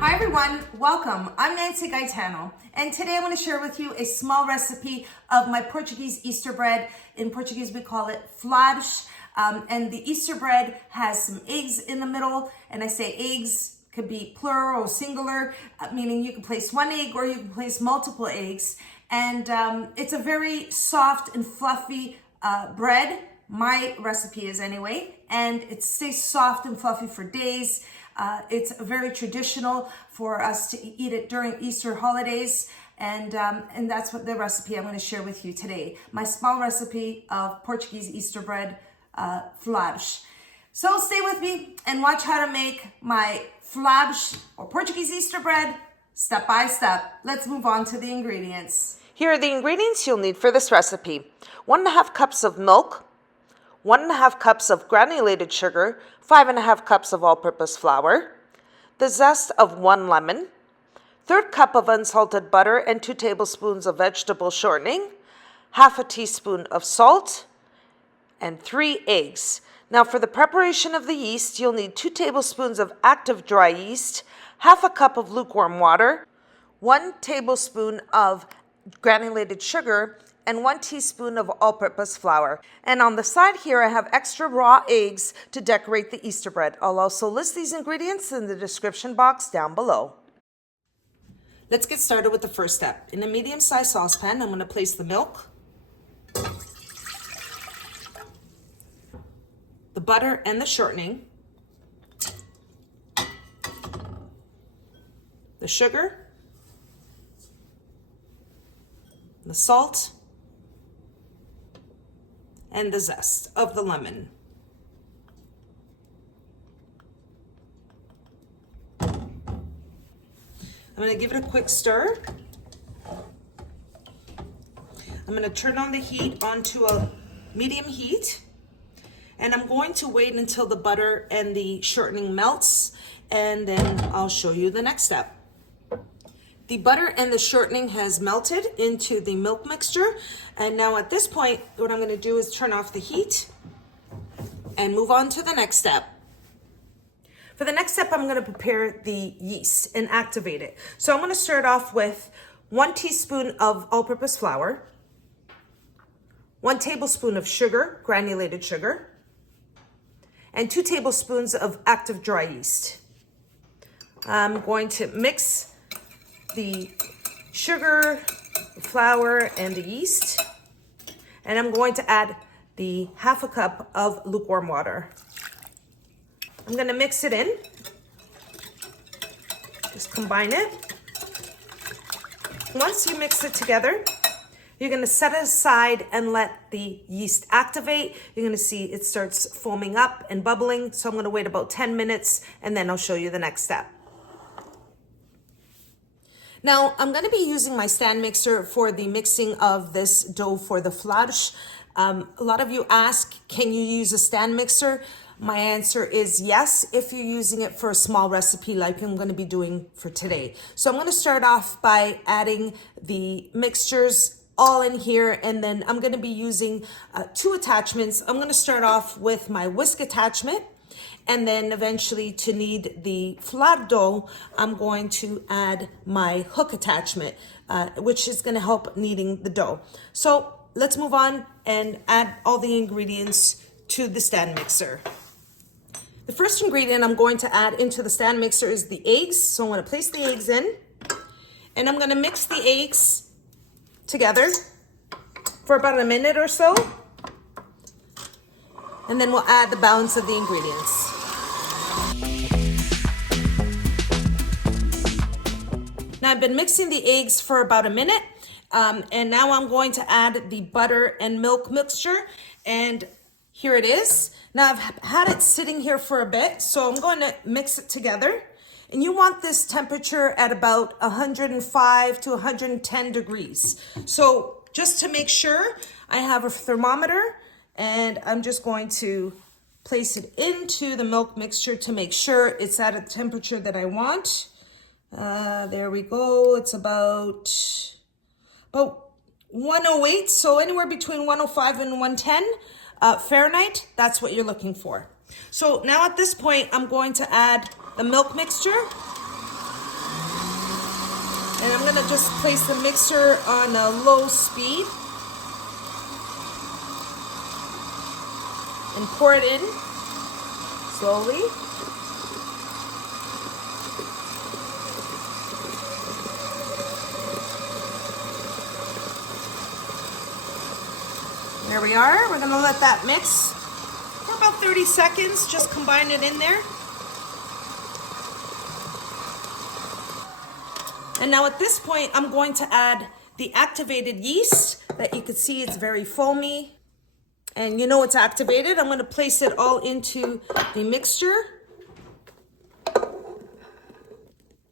Hi everyone, welcome. I'm Nancy Gaetano, and today I want to share with you a small recipe of my Portuguese Easter bread. In Portuguese we call it Folares, and the Easter bread has some eggs in the middle, and I say eggs could be plural or singular, meaning you can place one egg or you can place multiple eggs, and it's a very soft and fluffy bread. My recipe is anyway, and it stays soft and fluffy for days. It's very traditional for us to eat it during Easter holidays, and that's what the recipe I'm going to share with you today. My small recipe of Portuguese Easter bread, Folares. So stay with me and watch how to make my Folares or Portuguese Easter bread step by step. Let's move on to the ingredients. Here are the ingredients you'll need for this recipe. 1.5 cups of milk, 1.5 cups of granulated sugar, 5.5 cups of all-purpose flour, the zest of 1 lemon, 1/3 cup of unsalted butter and 2 tablespoons of vegetable shortening, 1/2 teaspoon of salt, and 3 eggs. Now for the preparation of the yeast, you'll need 2 tablespoons of active dry yeast, 1/2 cup of lukewarm water, 1 tablespoon of granulated sugar, and 1 teaspoon of all-purpose flour. And on the side here, I have extra raw eggs to decorate the Easter bread. I'll also list these ingredients in the description box down below. Let's get started with the first step. In a medium-sized saucepan, I'm going to place the milk, the butter and the shortening, the sugar, the salt, and the zest of the lemon. I'm going to give it a quick stir. I'm going to turn on the heat onto a medium heat, and I'm going to wait until the butter and the shortening melts, and then I'll show you the next step. The butter and the shortening has melted into the milk mixture. And now at this point, what I'm going to do is turn off the heat and move on to the next step. For the next step, I'm going to prepare the yeast and activate it. So I'm going to start off with 1 teaspoon of all-purpose flour, 1 tablespoon of sugar, granulated sugar, and 2 tablespoons of active dry yeast. I'm going to mix the sugar, the flour, and the yeast. And I'm going to add the 1/2 cup of lukewarm water. I'm going to mix it in. Just combine it. Once you mix it together, you're going to set it aside and let the yeast activate. You're going to see it starts foaming up and bubbling. So I'm going to wait about 10 minutes and then I'll show you the next step. Now, I'm going to be using my stand mixer for the mixing of this dough for the Folares. A lot of you ask, can you use a stand mixer? My answer is yes, if you're using it for a small recipe like I'm going to be doing for today. So I'm going to start off by adding the mixtures all in here, and then I'm going to be using 2 attachments. I'm going to start off with my whisk attachment. And then eventually to knead the flat dough, I'm going to add my hook attachment, which is going to help kneading the dough. So let's move on and add all the ingredients to the stand mixer. The first ingredient I'm going to add into the stand mixer is the eggs. So I'm going to place the eggs in, and I'm going to mix the eggs together for about a minute or so. And then we'll add the balance of the ingredients. Now I've been mixing the eggs for about a minute, and now I'm going to add the butter and milk mixture, and here it is. Now I've had it sitting here for a bit, so I'm going to mix it together. And you want this temperature at about 105 to 110 degrees. So just to make sure, I have a thermometer, and I'm just going to place it into the milk mixture to make sure it's at a temperature that I want. There we go. It's about 108, so anywhere between 105 and 110 Fahrenheit. That's what you're looking for. So now at this point, I'm going to add the milk mixture. And I'm gonna just place the mixer on a low speed and pour it in slowly. There we are. We're gonna let that mix for about 30 seconds. Just combine it in there. And now at this point, I'm going to add the activated yeast that you can see it's very foamy. And you know it's activated. I'm gonna place it all into the mixture.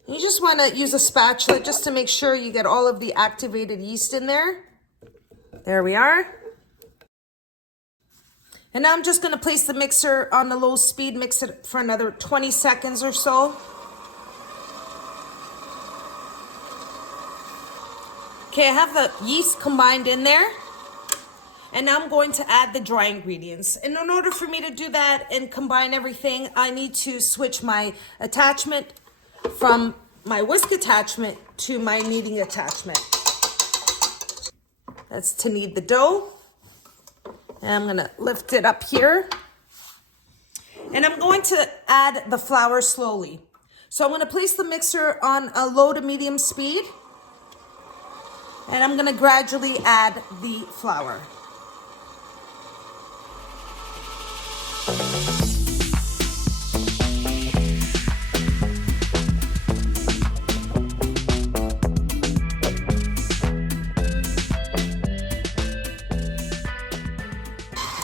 You just wanna use a spatula just to make sure you get all of the activated yeast in there. There we are. And now I'm just gonna place the mixer on a low speed, mix it for another 20 seconds or so. Okay, I have the yeast combined in there. And now I'm going to add the dry ingredients. And in order for me to do that and combine everything, I need to switch my attachment from my whisk attachment to my kneading attachment. That's to knead the dough. And I'm gonna lift it up here. And I'm going to add the flour slowly. So I'm gonna place the mixer on a low to medium speed. And I'm gonna gradually add the flour.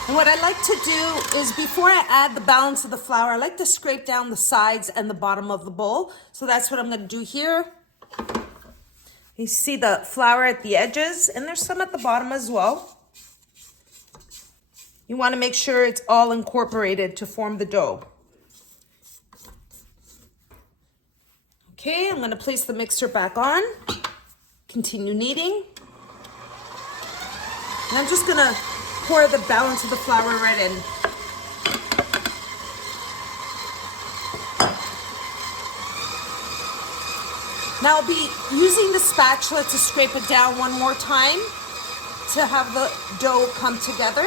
And what I like to do is before I add the balance of the flour, I like to scrape down the sides and the bottom of the bowl. So that's what I'm gonna do here. You see the flour at the edges, and there's some at the bottom as well. You wanna make sure it's all incorporated to form the dough. Okay, I'm gonna place the mixer back on, continue kneading. And I'm just gonna pour the balance of the flour right in. Now I'll be using the spatula to scrape it down one more time to have the dough come together.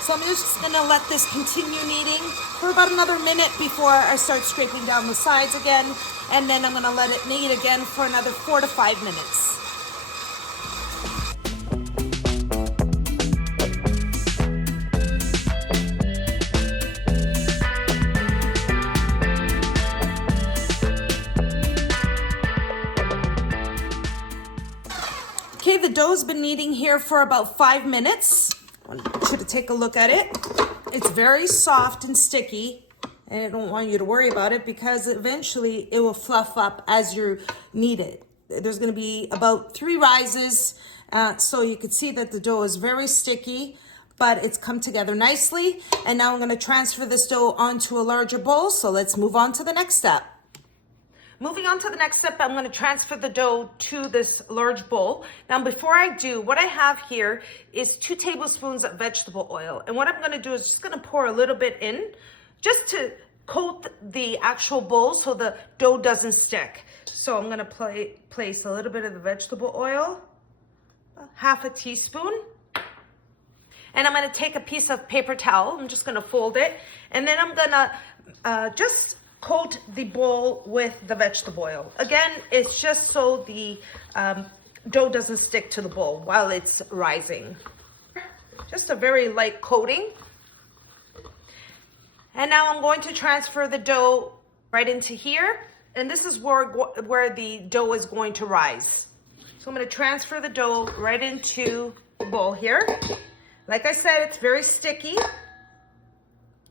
So I'm just gonna let this continue kneading for about another minute before I start scraping down the sides again. And then I'm gonna let it knead again for another 4 to 5 minutes. Okay, the dough's been kneading here for about 5 minutes. I want you to take a look at it. It's very soft and sticky, and I don't want you to worry about it because eventually it will fluff up as you knead it. There's gonna be about 3 rises, so you can see that the dough is very sticky, but it's come together nicely. And now I'm gonna transfer this dough onto a larger bowl, so let's move on to the next step. Moving on to the next step, I'm gonna transfer the dough to this large bowl. Now, before I do, what I have here is 2 tablespoons of vegetable oil. And what I'm gonna do is just gonna pour a little bit in, just to coat the actual bowl so the dough doesn't stick. So I'm gonna place a little bit of the vegetable oil, half a teaspoon. And I'm gonna take a piece of paper towel, I'm just gonna fold it. And then I'm gonna just coat the bowl with the vegetable oil. Again, it's just so the dough doesn't stick to the bowl while it's rising. Just a very light coating. And now I'm going to transfer the dough right into here. And this is where the dough is going to rise. So I'm going to transfer the dough right into the bowl here. Like I said, it's very sticky.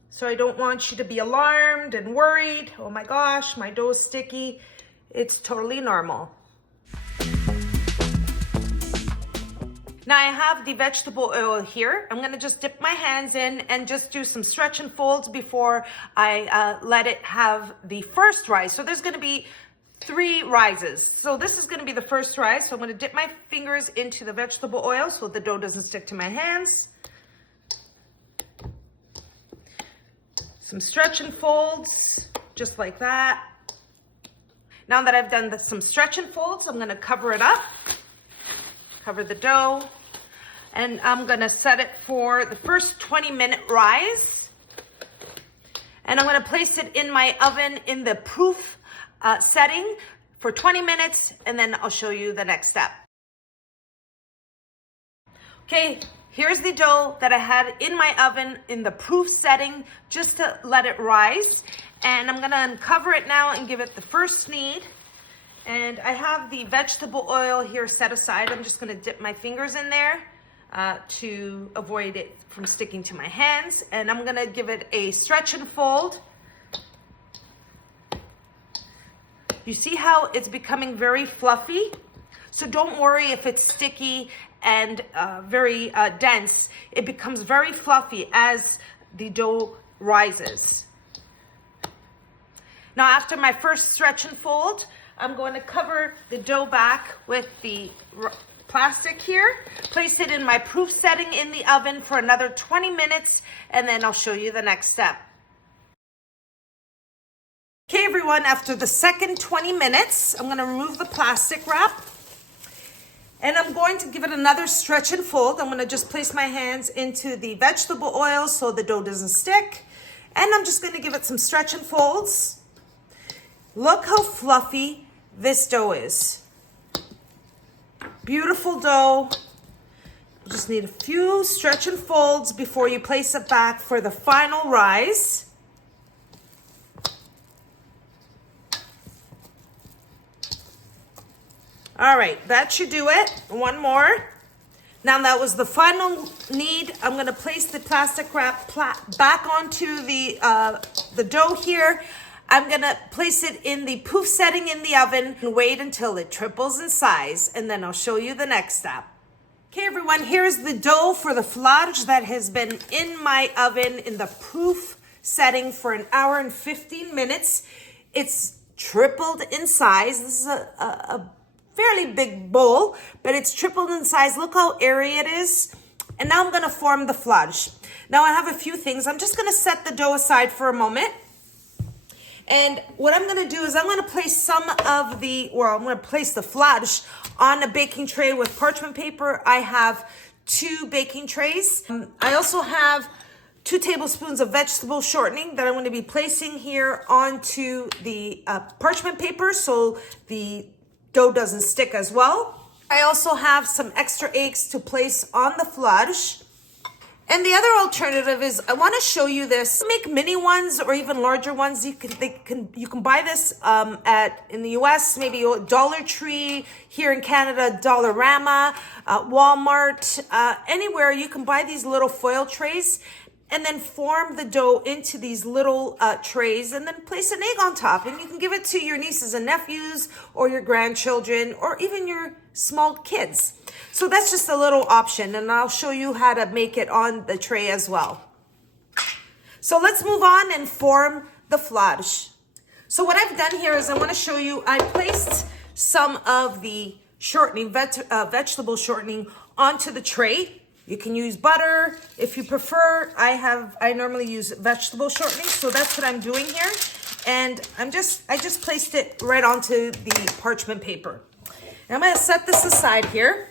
So I don't want you to be alarmed and worried. Oh my gosh, my dough is sticky. It's totally normal. Now I have the vegetable oil here. I'm gonna just dip my hands in and just do some stretch and folds before I let it have the first rise. So there's gonna be 3 rises. So this is gonna be the first rise. So I'm gonna dip my fingers into the vegetable oil so the dough doesn't stick to my hands. Some stretch and folds, just like that. Now that I've done some stretch and folds, I'm gonna cover it up, cover the dough, and I'm gonna set it for the first 20-minute rise. And I'm gonna place it in my oven in the proof setting for 20 minutes, and then I'll show you the next step. Okay, here's the dough that I had in my oven in the proof setting just to let it rise. And I'm gonna uncover it now and give it the first knead. And I have the vegetable oil here set aside. I'm just gonna dip my fingers in there to avoid it from sticking to my hands. And I'm gonna give it a stretch and fold. You see how it's becoming very fluffy? So don't worry if it's sticky and very dense. It becomes very fluffy as the dough rises. Now after my first stretch and fold, I'm going to cover the dough back with the plastic here, place it in my proof setting in the oven for another 20 minutes, and then I'll show you the next step. Okay everyone, after the second 20 minutes, I'm going to remove the plastic wrap, and I'm going to give it another stretch and fold. I'm going to just place my hands into the vegetable oil so the dough doesn't stick, and I'm just going to give it some stretch and folds. Look how fluffy this dough is. Beautiful dough. You just need a few stretch and folds before you place it back for the final rise. All right, that should do it. One more. Now that was the final knead. I'm gonna place the plastic wrap back onto the dough here. I'm gonna place it in the proof setting in the oven and wait until it triples in size, and then I'll show you the next step. Okay everyone, here's the dough for the folares that has been in my oven in the proof setting for 1 hour and 15 minutes. It's tripled in size. This is a fairly big bowl, but it's tripled in size. Look how airy it is. And now I'm gonna form the folares. Now I have a few things. I'm just gonna set the dough aside for a moment. And what I'm gonna do is I'm gonna place I'm gonna place the folares on a baking tray with parchment paper. I have 2 baking trays. I also have 2 tablespoons of vegetable shortening that I'm gonna be placing here onto the parchment paper so the dough doesn't stick as well. I also have some extra eggs to place on the folares. And the other alternative is I want to show you this. Make mini ones or even larger ones. You can buy this in the US, maybe Dollar Tree, here in Canada, Dollarama, Walmart, anywhere you can buy these little foil trays, and then form the dough into these little trays and then place an egg on top. And you can give it to your nieces and nephews or your grandchildren or even your small kids. So that's just a little option, and I'll show you how to make it on the tray as well. So let's move on and form the folares. So what I've done here is I want to show you, I placed some of the shortening, vegetable shortening onto the tray. You can use butter if you prefer. I normally use vegetable shortening, so that's what I'm doing here. And I just placed it right onto the parchment paper. And I'm gonna set this aside here.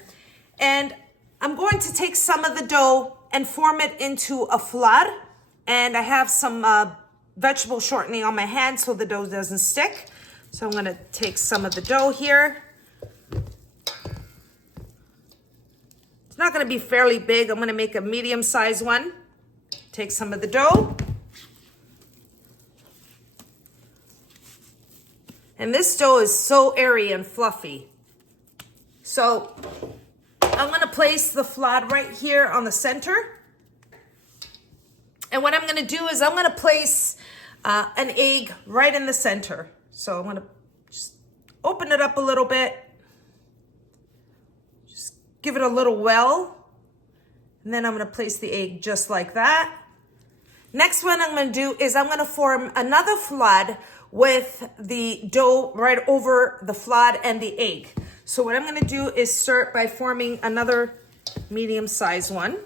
And I'm going to take some of the dough and form it into a folare. And I have some vegetable shortening on my hand so the dough doesn't stick. So I'm gonna take some of the dough here. It's not gonna be fairly big. I'm gonna make a medium-sized one. Take some of the dough. And this dough is so airy and fluffy. So I'm gonna place the folare right here on the center. And what I'm gonna do is I'm gonna place an egg right in the center. So I'm gonna just open it up a little bit. Just give it a little well. And then I'm gonna place the egg just like that. Next one I'm gonna do is I'm gonna form another folare with the dough right over the folare and the egg. So what I'm gonna do is start by forming another medium-sized one.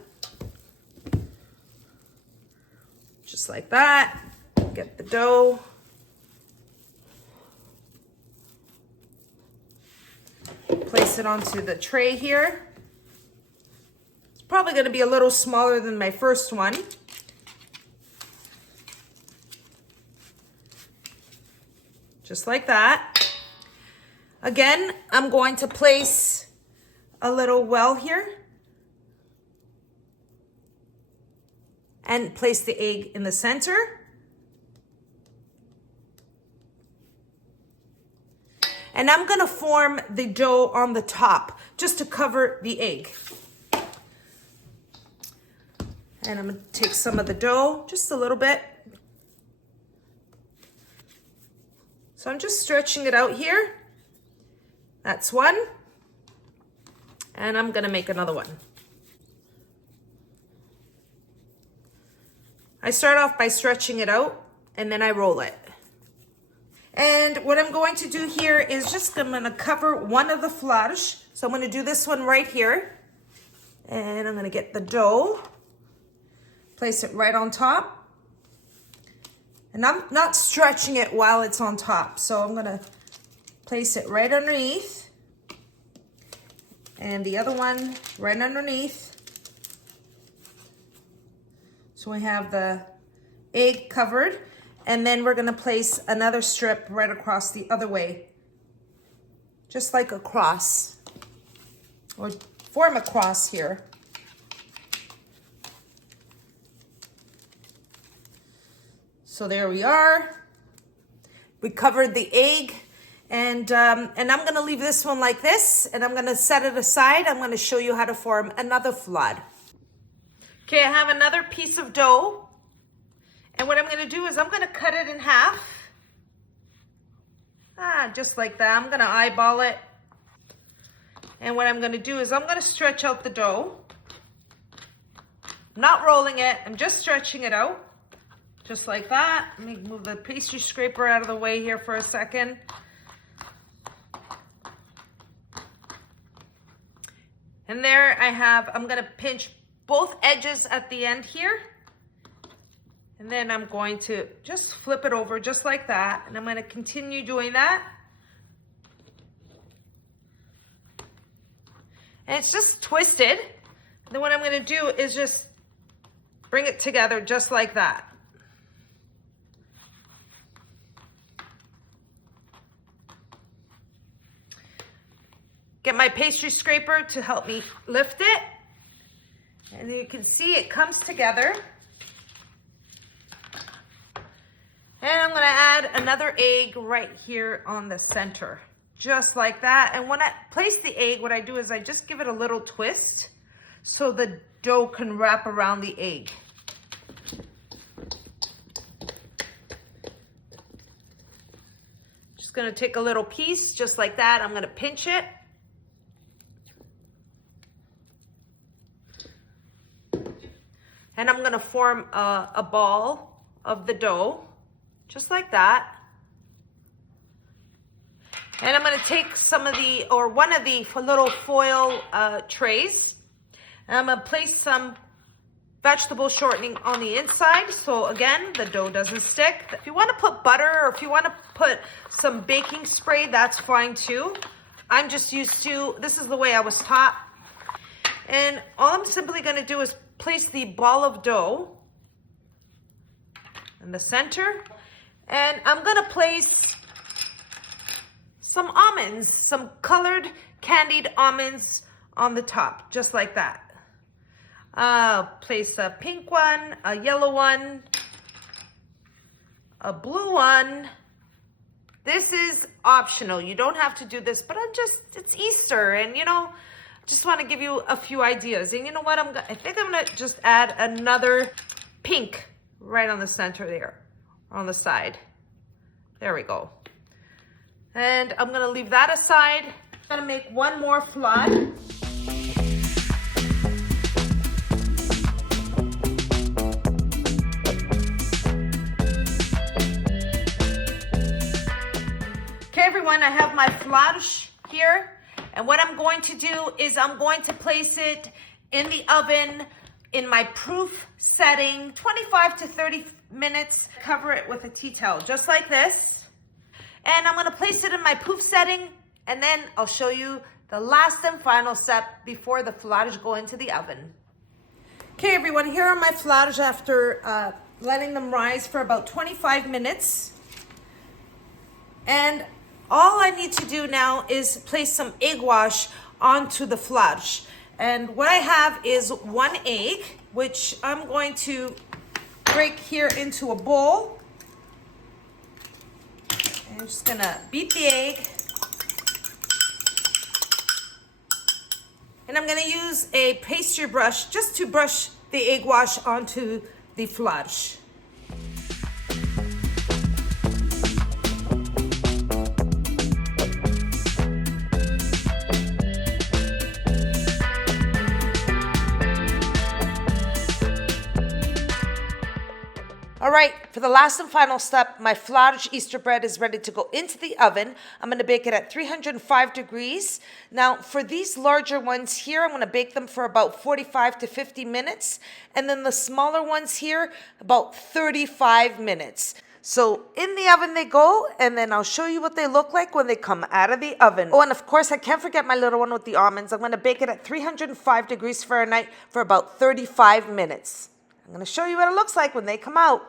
Just like that. Get the dough. place it onto the tray here. It's probably going to be a little smaller than my first one. Just like that. Again, I'm going to place a little well here and place the egg in the center. And I'm gonna form the dough on the top just to cover the egg. And I'm gonna take some of the dough, just a little bit. So I'm just stretching it out here. That's one. And I'm gonna make another one. I start off by stretching it out and then I roll it. And what I'm going to do here is just I'm gonna cover one of the folares. So I'm gonna do this one right here. And I'm gonna get the dough, place it right on top. And I'm not stretching it while it's on top. So I'm gonna place it right underneath. And the other one right underneath. So we have the egg covered. And then we're gonna place another strip right across the other way. Just like a cross. Or form a cross here. So there we are. We covered the egg, and I'm gonna leave this one like this, and I'm gonna set it aside. I'm gonna show you how to form another flood. Okay, I have another piece of dough, and what I'm gonna do is I'm gonna cut it in half. Just like that. I'm gonna eyeball it. And what I'm gonna do is I'm gonna stretch out the dough. I'm not rolling it, I'm just stretching it out. Just like that. Let me move the pastry scraper out of the way here for a second. And there I have, I'm gonna pinch both edges at the end here. And then I'm going to just flip it over just like that. And I'm gonna continue doing that. And it's just twisted. And then what I'm gonna do is just bring it together just like that. Get my pastry scraper to help me lift it. And you can see it comes together. And I'm gonna add another egg right here on the center, just like that. And when I place the egg, what I do is I just give it a little twist so the dough can wrap around the egg. Just gonna take a little piece just like that. I'm gonna pinch it. And I'm gonna form a ball of the dough, just like that. And I'm gonna take some of the, or one of the little foil trays, and I'm gonna place some vegetable shortening on the inside. So again, the dough doesn't stick. If you wanna put butter or if you wanna put some baking spray, that's fine too. I'm just used to, this is the way I was taught. And all I'm simply gonna do is place the ball of dough in the center. And I'm gonna place some almonds, some colored candied almonds on the top, just like that. Place a pink one, a yellow one, a blue one. This is optional. You don't have to do this, but it's Easter, and you know, just want to give you a few ideas. And you know what? I think I'm gonna just add another pink right on the center there, on the side. There we go. And I'm gonna leave that aside. I'm gonna make one more flood. Okay, everyone, I have my folares here. And what I'm going to do is I'm going to place it in the oven in my proof setting, 25 to 30 minutes. Cover it with a tea towel, just like this. And I'm gonna place it in my proof setting, and then I'll show you the last and final step before the folares go into the oven. Okay, everyone, here are my folares after letting them rise for about 25 minutes. And all I need to do now is place some egg wash onto the folares. And what I have is 1 egg, which I'm going to break here into a bowl. And I'm just gonna beat the egg. And I'm gonna use a pastry brush just to brush the egg wash onto the folares. All right, for the last and final step, my folares Easter bread is ready to go into the oven. I'm going to bake it at 305 degrees. Now, for these larger ones here, I'm going to bake them for about 45 to 50 minutes. And then the smaller ones here, about 35 minutes. So in the oven they go, and then I'll show you what they look like when they come out of the oven. Oh, and of course, I can't forget my little one with the almonds. I'm going to bake it at 305 degrees Fahrenheit for about 35 minutes. I'm going to show you what it looks like when they come out.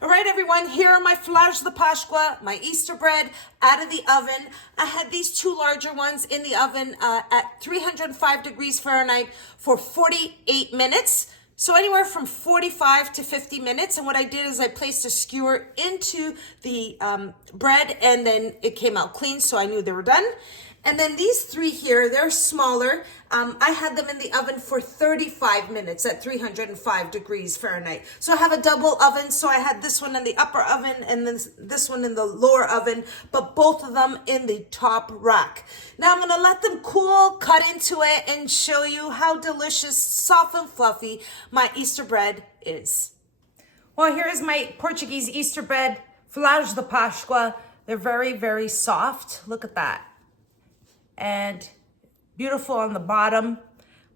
All right, everyone, here are my Folares de Páscoa, my Easter bread out of the oven. I had these two larger ones in the oven at 305 degrees Fahrenheit for 48 minutes. So anywhere from 45 to 50 minutes. And what I did is I placed a skewer into the bread, and then it came out clean, so I knew they were done. And then these three here, they're smaller. I had them in the oven for 35 minutes at 305 degrees Fahrenheit. So I have a double oven. So I had this one in the upper oven and then this one in the lower oven, but both of them in the top rack. Now I'm gonna let them cool, cut into it, and show you how delicious, soft and fluffy my Easter bread is. Well, here is my Portuguese Easter bread, Folares de Páscoa. They're very, very soft. Look at that. And beautiful on the bottom.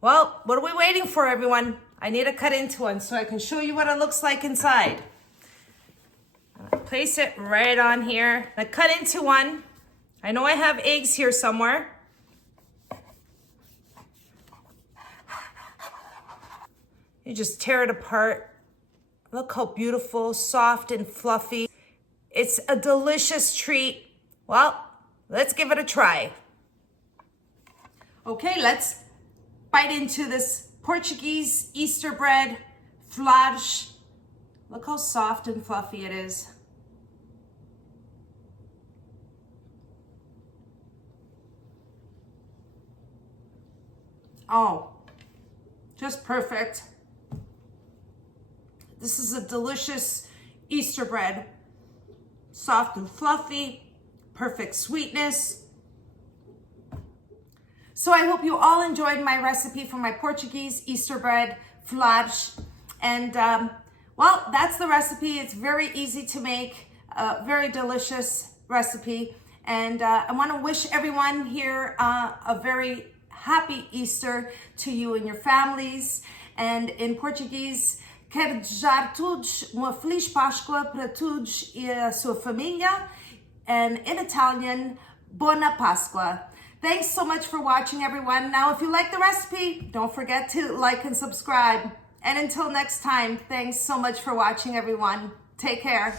Well, what are we waiting for, everyone? I need to cut into one so I can show you what it looks like inside. Place it right on here. I cut into one. I know I have eggs here somewhere. You just tear it apart. Look how beautiful, soft and fluffy. It's a delicious treat. Well, let's give it a try. Okay, let's bite into this Portuguese Easter bread, folares. Look how soft and fluffy it is. Oh, just perfect. This is a delicious Easter bread. Soft and fluffy, perfect sweetness. So I hope you all enjoyed my recipe for my Portuguese Easter bread, folares. And well, that's the recipe. It's very easy to make, very delicious recipe. And I want to wish everyone here a very happy Easter to you and your families. And in Portuguese, quero desejar todos uma feliz Páscoa para todos e a sua família. And in Italian, Buona Pasqua. Thanks so much for watching, everyone. Now, if you like the recipe, don't forget to like and subscribe. And until next time, thanks so much for watching, everyone. Take care.